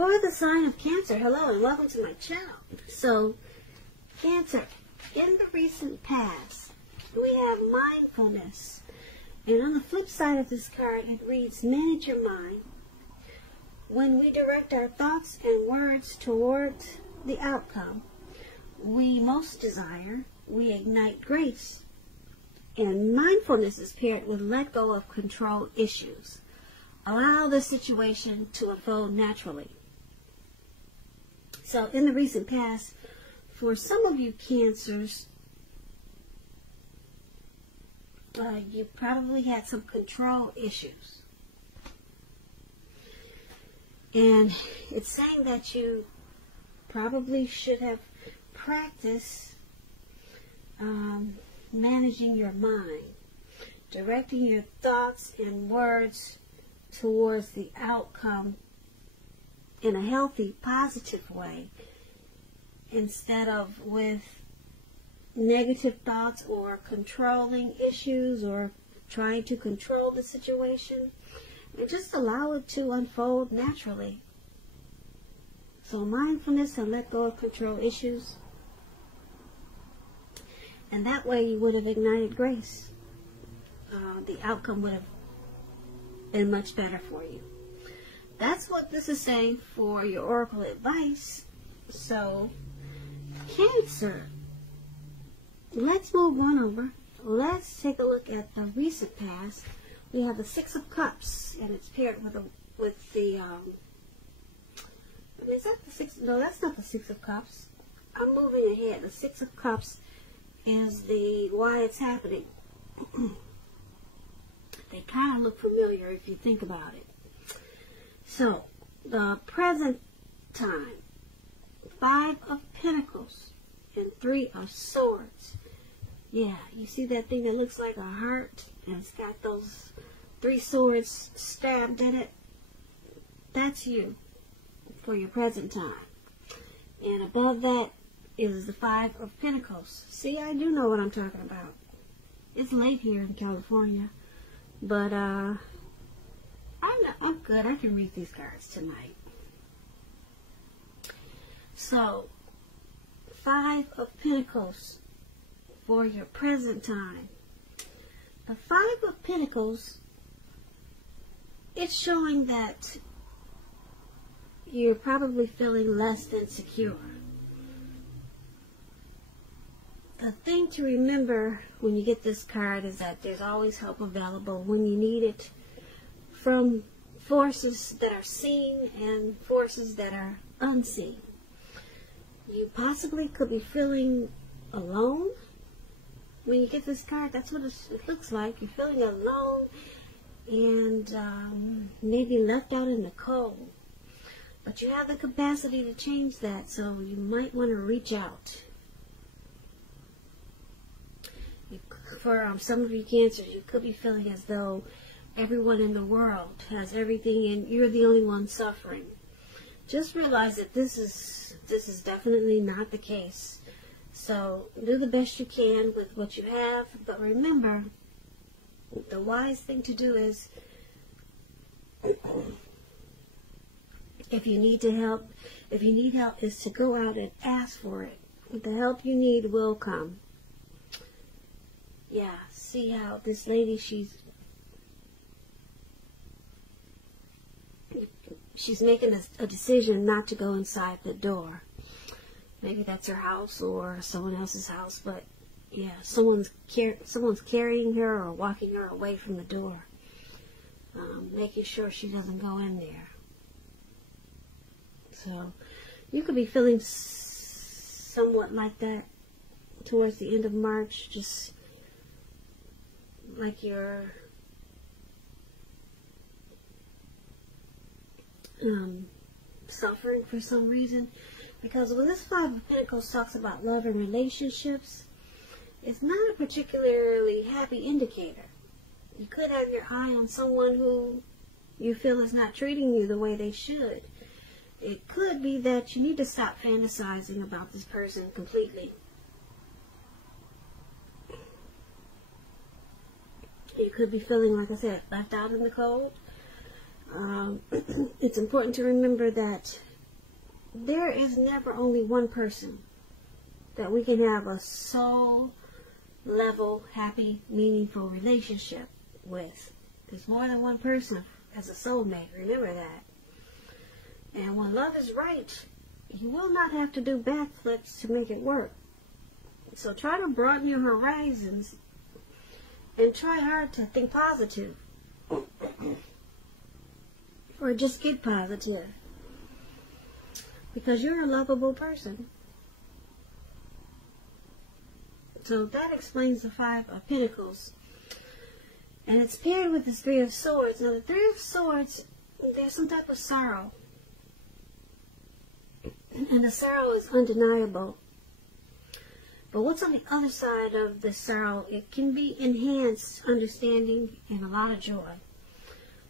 For the sign of Cancer, hello and welcome to my channel. So, Cancer, in the recent past, we have mindfulness. And on the flip side of this card, it reads, manage your mind. When we direct our thoughts and words towards the outcome we most desire, we ignite grace. And mindfulness is paired with let go of control issues. Allow the situation to unfold naturally. So in the recent past, for some of you Cancers, you probably had some control issues. And it's saying that you probably should have practiced managing your mind, directing your thoughts and words towards the outcome in a healthy, positive way, instead of with negative thoughts or controlling issues or trying to control the situation. And just allow it to unfold naturally. So mindfulness and let go of control issues. And that way you would have ignited grace. The outcome would have been much better for you. That's what this is saying for your oracle advice. So, Cancer, let's move on over. Let's take a look at the recent past. We have the Six of Cups, and it's paired with the is that the Six? No, that's not the Six of Cups. I'm moving ahead. The Six of Cups is the why it's happening. They kind of look familiar if you think about it. So, the present time, Five of Pentacles and Three of Swords. Yeah, you see that thing that looks like a heart and it's got those three swords stabbed in it? That's you for your present time. And above that is the Five of Pentacles. See, I do know what I'm talking about. It's late here in California, but I'm good. I can read these cards tonight. So, Five of Pentacles for your present time. The Five of Pentacles, it's showing that you're probably feeling less than secure. The thing to remember when you get this card is that there's always help available when you need it, from forces that are seen and forces that are unseen. You possibly could be feeling alone. When you get this card, that's what it looks like. You're feeling alone and maybe left out in the cold. But you have the capacity to change that, so you might want to reach out. For some of you Cancers, you could be feeling as though everyone in the world has everything and you're the only one suffering. Just realize that this is definitely not the case. So do the best you can with what you have, but remember, the wise thing to do is, if you need help, is to go out and ask for it. The help you need will come. Yeah, see how this lady, she's making a decision not to go inside the door. Maybe that's her house or someone else's house, but yeah, someone's carrying her or walking her away from the door, making sure she doesn't go in there. So you could be feeling somewhat like that towards the end of March, just like you're suffering for some reason. Because when this Five of Pentacles talks about love and relationships, it's not a particularly happy indicator. You could have your eye on someone who you feel is not treating you the way they should. It could be that you need to stop fantasizing about this person completely. You could be feeling, like I said, left out in the cold. It's important to remember that there is never only one person that we can have a soul level, happy, meaningful relationship with. There's more than one person as a soulmate. Remember that. And when love is right, you will not have to do backflips to make it work. So try to broaden your horizons and try hard to think positive. Or just get positive. Because you're a lovable person. So that explains the Five of Pentacles. And it's paired with the Three of Swords. Now the Three of Swords, there's some type of sorrow. And the sorrow is undeniable. But what's on the other side of the sorrow? It can be enhanced understanding and a lot of joy.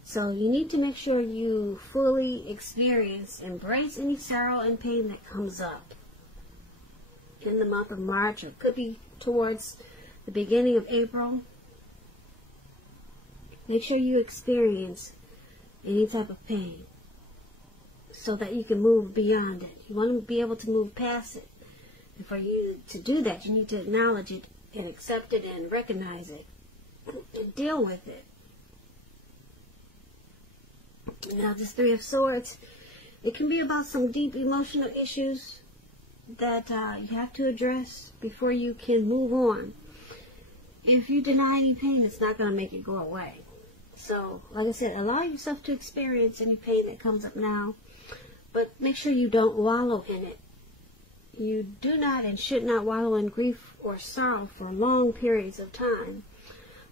So you need to make sure you fully embrace any sorrow and pain that comes up in the month of March, or it could be towards the beginning of April. Make sure you experience any type of pain so that you can move beyond it. You want to be able to move past it. And for you to do that, you need to acknowledge it and accept it and recognize it and deal with it. Now, this Three of Swords, it can be about some deep emotional issues that you have to address before you can move on. If you deny any pain, it's not going to make it go away. So, like I said, allow yourself to experience any pain that comes up now, but make sure you don't wallow in it. You do not and should not wallow in grief or sorrow for long periods of time.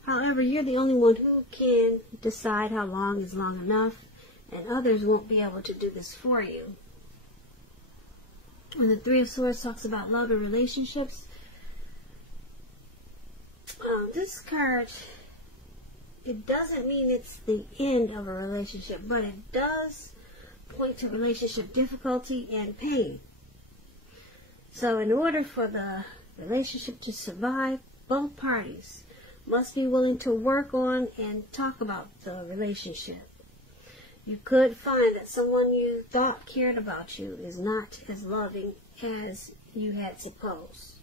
However, you're the only one who can decide how long is long enough, and others won't be able to do this for you. When the Three of Swords talks about love and relationships, this card, it doesn't mean it's the end of a relationship, but it does point to relationship difficulty and pain. So in order for the relationship to survive, both parties must be willing to work on and talk about the relationship. You could find that someone you thought cared about you is not as loving as you had supposed.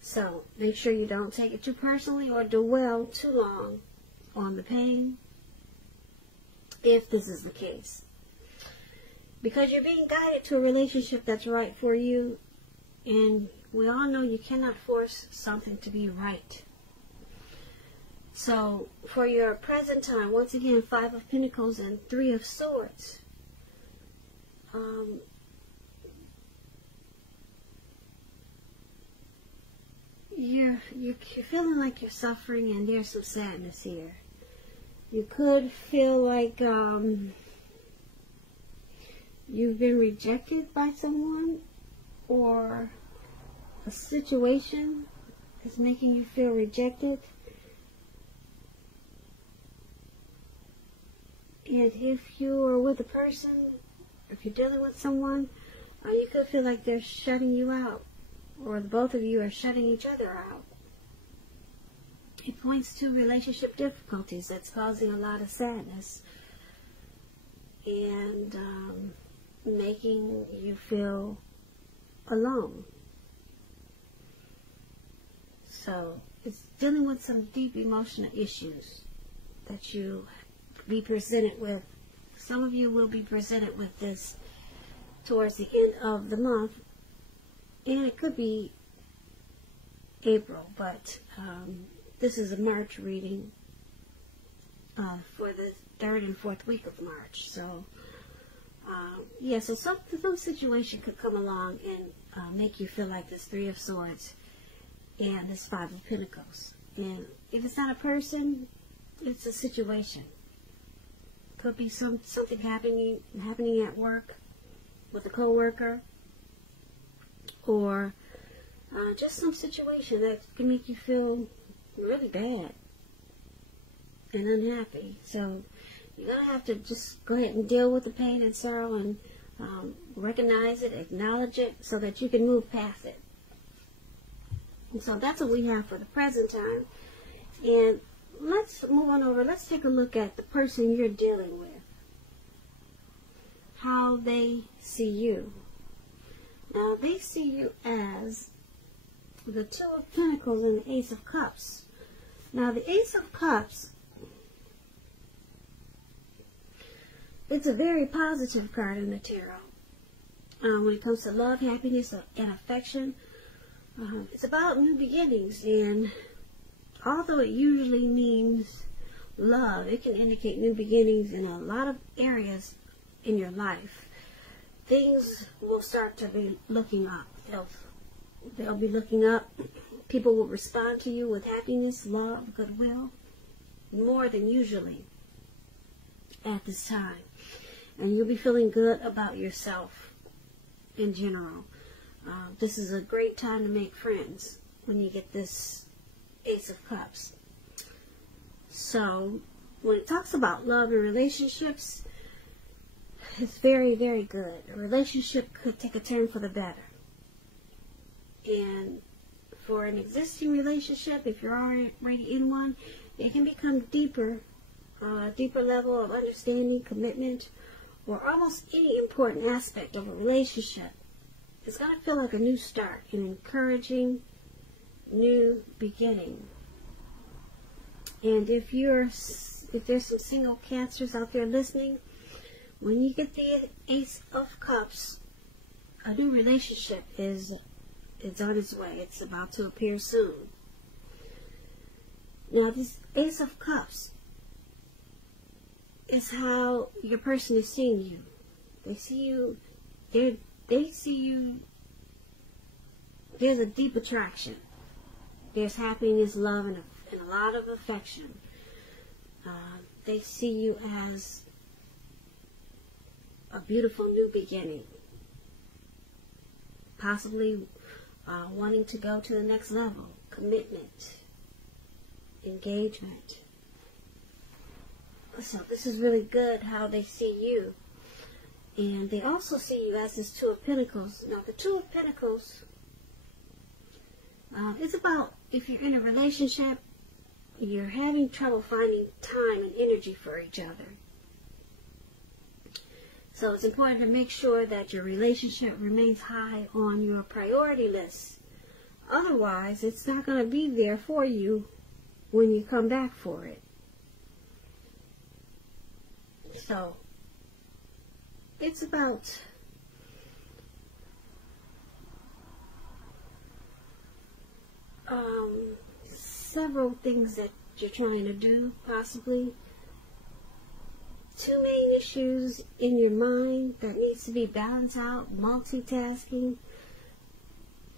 So make sure you don't take it too personally or dwell too long on the pain, if this is the case. Because you're being guided to a relationship that's right for you, and we all know you cannot force something to be right. So, for your present time, once again, Five of Pentacles and Three of Swords. You're feeling like you're suffering, and there's some sadness here. You could feel like you've been rejected by someone, or a situation is making you feel rejected. And if you are with a person, if you're dealing with someone, you could feel like they're shutting you out, or both of you are shutting each other out. It points to relationship difficulties that's causing a lot of sadness and making you feel alone. So it's dealing with some deep emotional issues that you be presented with. Some of you will be presented with this towards the end of the month, and it could be April, but this is a March reading for the 3rd and 4th week of March. So yeah, so some situation could come along and make you feel like this Three of Swords and this Five of Pentacles. And if it's not a person, it's a situation. Could be something happening at work with a coworker, or just some situation that can make you feel really bad and unhappy. So you're going to have to just go ahead and deal with the pain and sorrow and recognize it, acknowledge it, so that you can move past it. And so that's what we have for the present time. And let's move on over. Let's take a look at the person you're dealing with. How they see you. Now, they see you as the Two of Pentacles and the Ace of Cups. Now, the Ace of Cups, it's a very positive card in the tarot. When it comes to love, happiness, and affection, it's about new beginnings. And although it usually means love, it can indicate new beginnings in a lot of areas in your life. Things will start to be looking up. They'll be looking up. People will respond to you with happiness, love, goodwill, more than usually at this time. And you'll be feeling good about yourself in general. This is a great time to make friends when you get this Ace of Cups. So, when it talks about love and relationships, it's very, very good. A relationship could take a turn for the better. And for an existing relationship, if you're already in one, it can become deeper, deeper level of understanding, commitment, or almost any important aspect of a relationship. It's going to feel like a new start, an encouraging new beginning. And if there's some single Cancers out there listening, when you get the Ace of Cups, a new relationship is on its way. It's about to appear soon. Now, this Ace of Cups is how your person is seeing you. They see you. They see you. There's a deep attraction. There's happiness, love, and a lot of affection. They see you as a beautiful new beginning. Possibly wanting to go to the next level. Commitment. Engagement. So this is really good how they see you. And they also see you as this Two of Pentacles. Now, the Two of Pentacles, it's about if you're in a relationship, you're having trouble finding time and energy for each other. So it's important to make sure that your relationship remains high on your priority list. Otherwise, it's not going to be there for you when you come back for it. So, it's about several things that you're trying to do, possibly. Two main issues in your mind that needs to be balanced out, multitasking.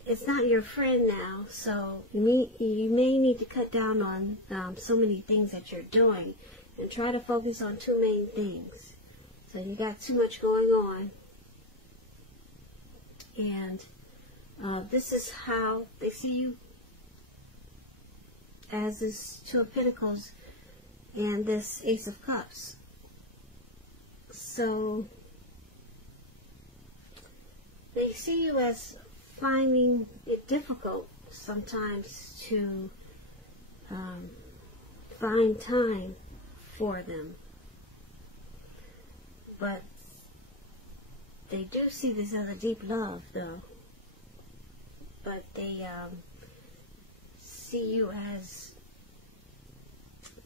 It's not your friend now, so you may need to cut down on so many things that you're doing and try to focus on two main things. So you got too much going on. And this is how they see you, as this Two of Pentacles and this Ace of Cups. So they see you as finding it difficult sometimes to find time for them. But they do see this as a deep love, though. But they see you as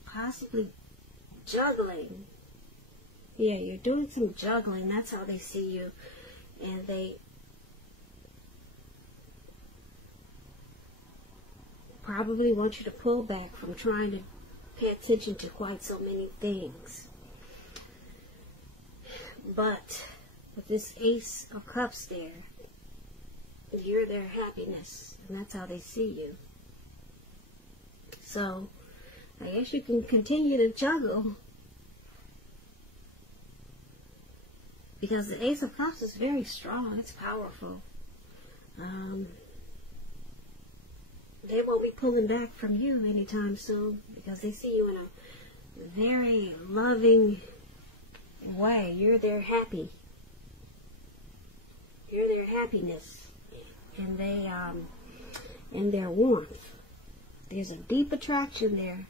possibly juggling. Yeah, you're doing some juggling. That's how they see you. And they probably want you to pull back from trying to pay attention to quite so many things. But with this Ace of Cups there, you're their happiness, and that's how they see you. So, I guess you can continue to juggle, because the Ace of Cups is very strong. It's powerful. They won't be pulling back from you anytime soon, because they see you in a very loving way. You're their happy. You're their happiness, and they and their warmth. There's a deep attraction there,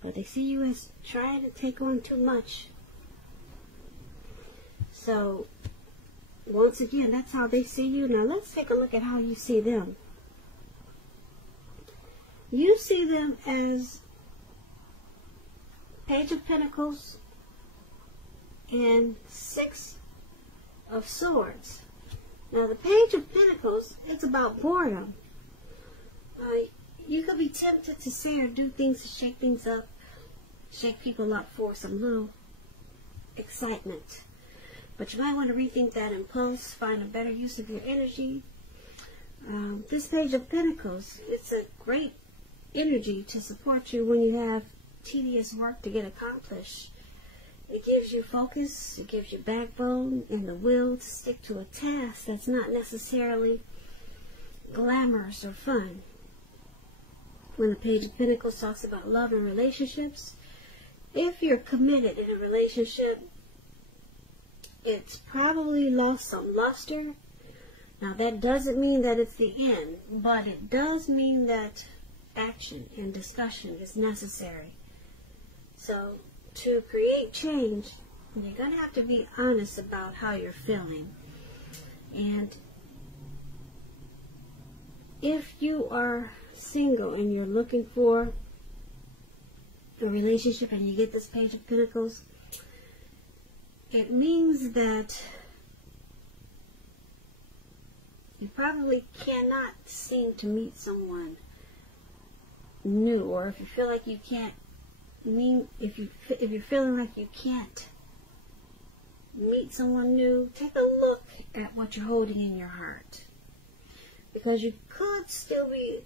but they see you as trying to take on too much. So once again, that's how they see you. Now let's take a look at how you see them. You see them as Page of Pentacles and Six of Swords. Now the Page of Pentacles, it's about boredom. You could be tempted to say or do things to shake things up, shake people up for some little excitement. But you might want to rethink that impulse, find a better use of your energy. This Page of Pentacles, it's a great energy to support you when you have tedious work to get accomplished. It gives you focus, it gives you backbone, and the will to stick to a task that's not necessarily glamorous or fun. When the Page of Pentacles talks about love and relationships, if you're committed in a relationship, it's probably lost some luster. Now that doesn't mean that it's the end, but it does mean that action and discussion is necessary. So to create change, you're going to have to be honest about how you're feeling. And if you are single and you're looking for a relationship and you get this Page of Pentacles, it means that you probably cannot seem to meet someone new, or if you feel like you can't if you're feeling like you can't meet someone new, take a look at what you're holding in your heart, because you could still be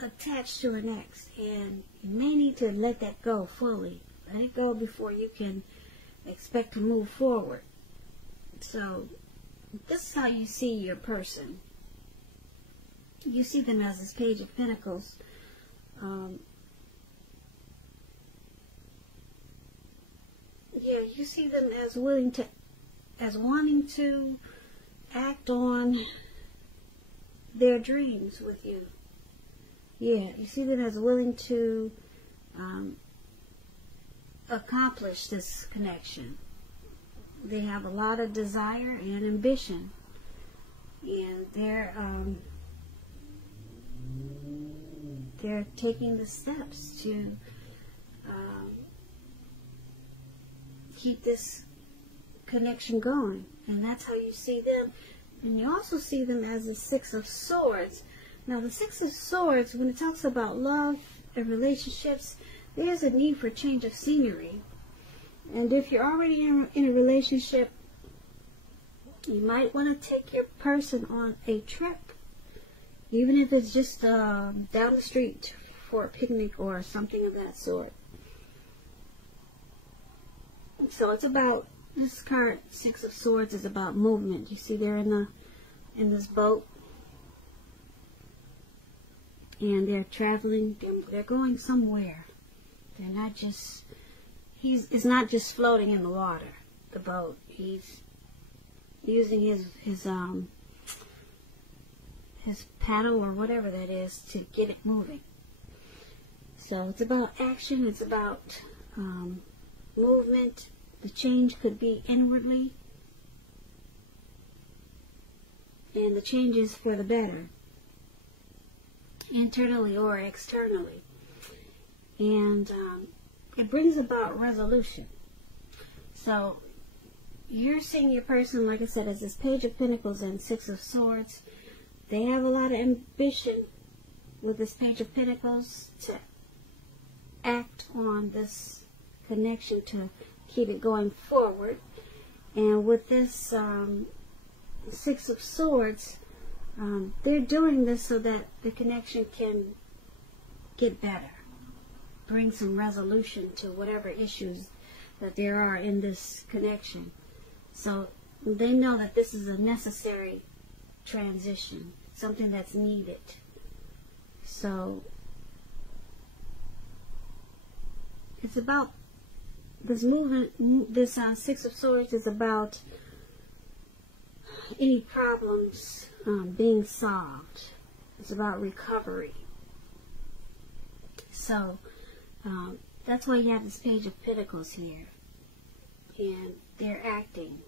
attached to an ex, and you may need to let that go fully. Let it go before you can expect to move forward. So this is how you see your person. You see them as this Page of Pentacles. Yeah, you see them as wanting to act on their dreams with you. Yeah, you see them as willing to accomplish this connection. They have a lot of desire and ambition, and they're taking the steps to keep this connection going. And that's how you see them. And you also see them as the Six of Swords. Now the Six of Swords, when it talks about love and relationships, there's a need for change of scenery. And if you're already in a relationship, you might want to take your person on a trip, even if it's just down the street for a picnic or something of that sort. So it's about, this card, Six of Swords, is about movement. You see they're in this boat, and they're traveling. They're going somewhere. They're not just, it's not just floating in the water, the boat. He's using his paddle or whatever that is to get it moving. So it's about action. It's about movement. The change could be inwardly, and the change is for the better, internally or externally. And it brings about resolution. So you're seeing your person, like I said, as this Page of Pentacles and Six of Swords. They have a lot of ambition with this Page of Pentacles to act on this connection, to keep it going forward. And with this Six of Swords, they're doing this so that the connection can get better, bring some resolution to whatever issues that there are in this connection. So they know that this is a necessary transition, something that's needed. So it's about this movement. This Six of Swords is about any problems being solved. It's about recovery. So that's why you have this Page of Pentacles here, and they're acting.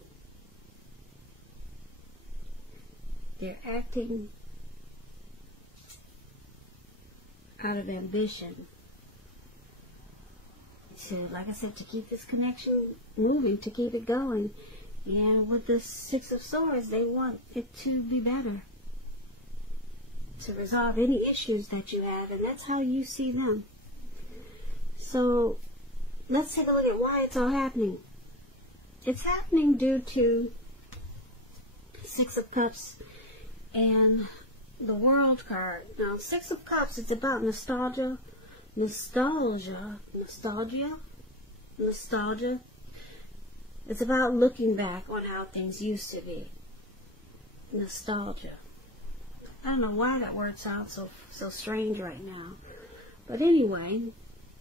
they're acting out of ambition to, like I said, to keep this connection moving, to keep it going. And with the Six of Swords, they want it to be better, to resolve any issues that you have, and that's how you see them. So let's take a look at why it's all happening. It's happening due to Six of Cups and the World card. Now, Six of Cups, it's about nostalgia. It's about looking back on how things used to be. Nostalgia. I don't know why that word sounds so strange right now. But anyway,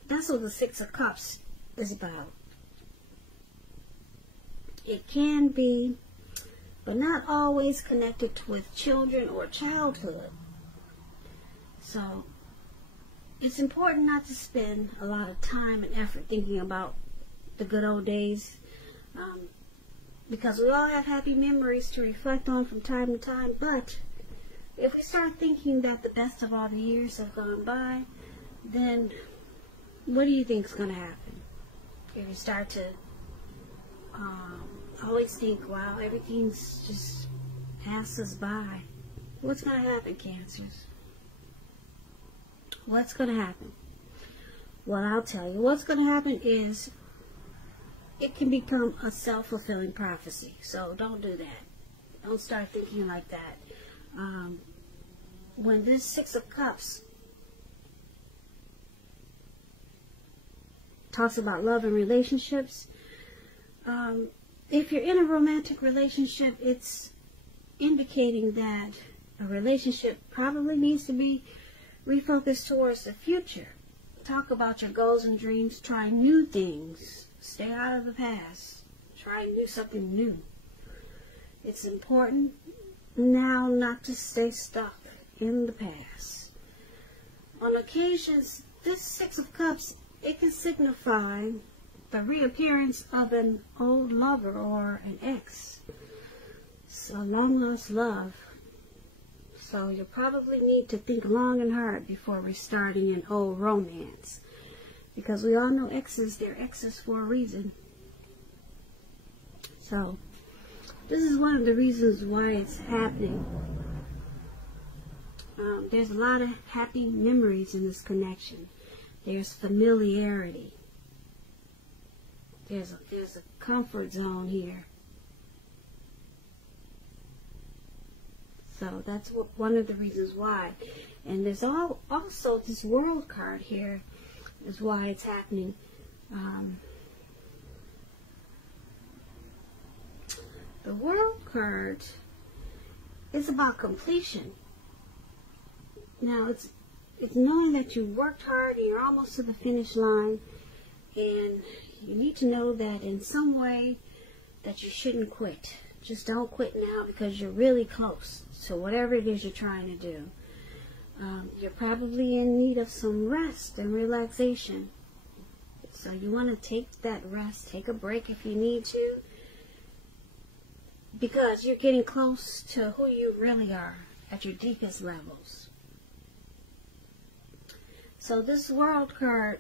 that's what the Six of Cups is about. It can be, but not always connected with children or childhood. So, it's important not to spend a lot of time and effort thinking about the good old days, because we all have happy memories to reflect on from time to time. But if we start thinking that the best of all the years have gone by, then what do you think is going to happen? If you start to always think, wow, everything's just passes by, what's going to happen, Cancers? What's going to happen? Well, I'll tell you. What's going to happen is it can become a self-fulfilling prophecy. So don't do that. Don't start thinking like that. When this Six of Cups talks about love and relationships, if you're in a romantic relationship, it's indicating that a relationship probably needs to be refocus towards the future. Talk about your goals and dreams. Try new things. Stay out of the past. Try and do something new. It's important now not to stay stuck in the past. On occasions, this Six of Cups, it can signify the reappearance of an old lover or an ex. So long lost love. So you'll probably need to think long and hard before restarting an old romance. Because we all know exes, they're exes for a reason. So, this is one of the reasons why it's happening. There's a lot of happy memories in this connection. There's familiarity. There's a comfort zone here. So that's one of the reasons why. And there's also this World card here is why it's happening. The World card is about completion. Now it's knowing that you worked hard and you're almost to the finish line, and you need to know that in some way that you shouldn't quit. Just don't quit now, because you're really close to whatever it is you're trying to do. You're probably in need of some rest and relaxation. So you want to take that rest, take a break if you need to, because you're getting close to who you really are at your deepest levels. So this World card,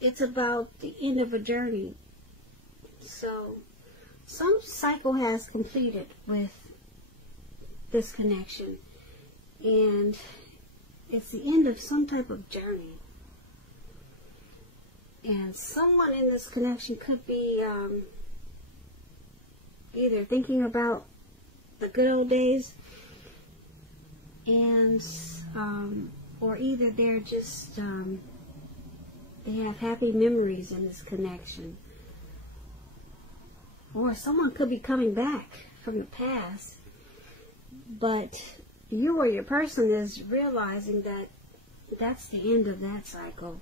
it's about the end of a journey. So some cycle has completed with this connection, and it's the end of some type of journey. And someone in this connection could be either thinking about the good old days, and or either they're just they have happy memories in this connection. Or someone could be coming back from the past, but you or your person is realizing that that's the end of that cycle.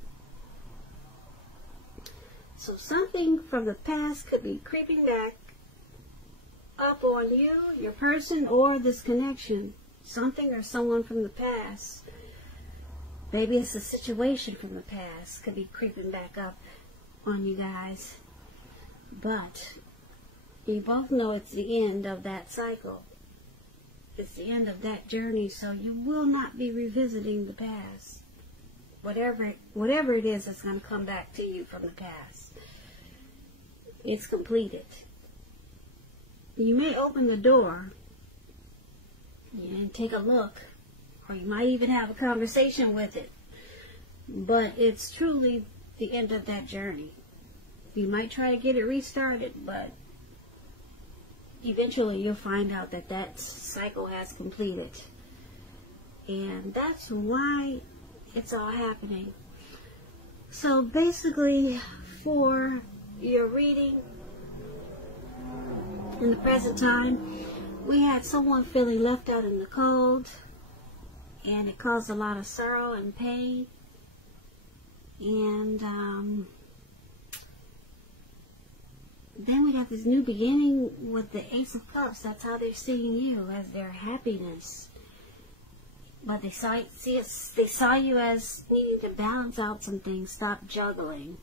So something from the past could be creeping back up on you, your person, or this connection. Something or someone from the past. Maybe it's a situation from the past could be creeping back up on you guys. But you both know it's the end of that cycle. It's the end of that journey, so you will not be revisiting the past. Whatever it is that's going to come back to you from the past, it's completed. You may open the door and take a look, or you might even have a conversation with it, but it's truly the end of that journey. You might try to get it restarted, but eventually you'll find out that that cycle has completed. And that's why it's all happening. So basically, for your reading in the present time, we had someone feeling left out in the cold, and it caused a lot of sorrow and pain. And then we have this new beginning with the Ace of Cups. That's how they're seeing you, as their happiness. But they saw you as needing to balance out some things. Stop juggling.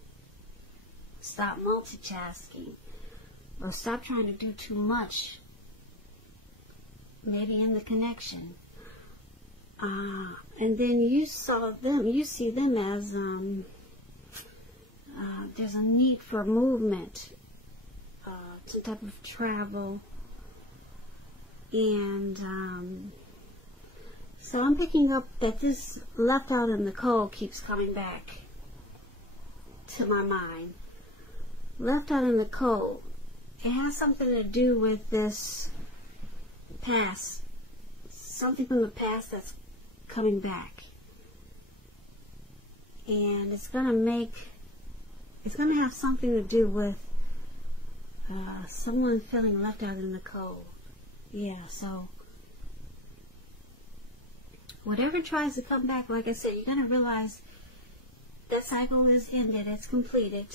Stop multitasking. Or stop trying to do too much. Maybe in the connection. And then you see them as there's a need for movement. Some type of travel. And so I'm picking up that this left out in the cold keeps coming back to my mind. Left out in the cold. It has something to do with this past. Something from the past that's coming back. And it's going to have something to do with someone feeling left out in the cold. Yeah, so whatever tries to come back, like I said, you're going to realize that cycle is ended. It's completed.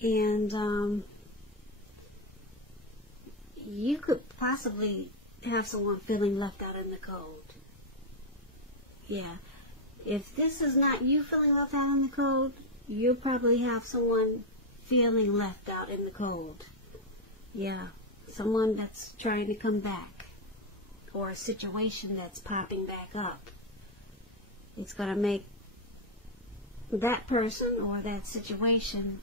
And you could possibly have someone feeling left out in the cold. Yeah. If this is not you feeling left out in the cold, you'll probably have someone feeling left out in the cold. Yeah. Someone that's trying to come back. Or a situation that's popping back up. It's going to make that person or that situation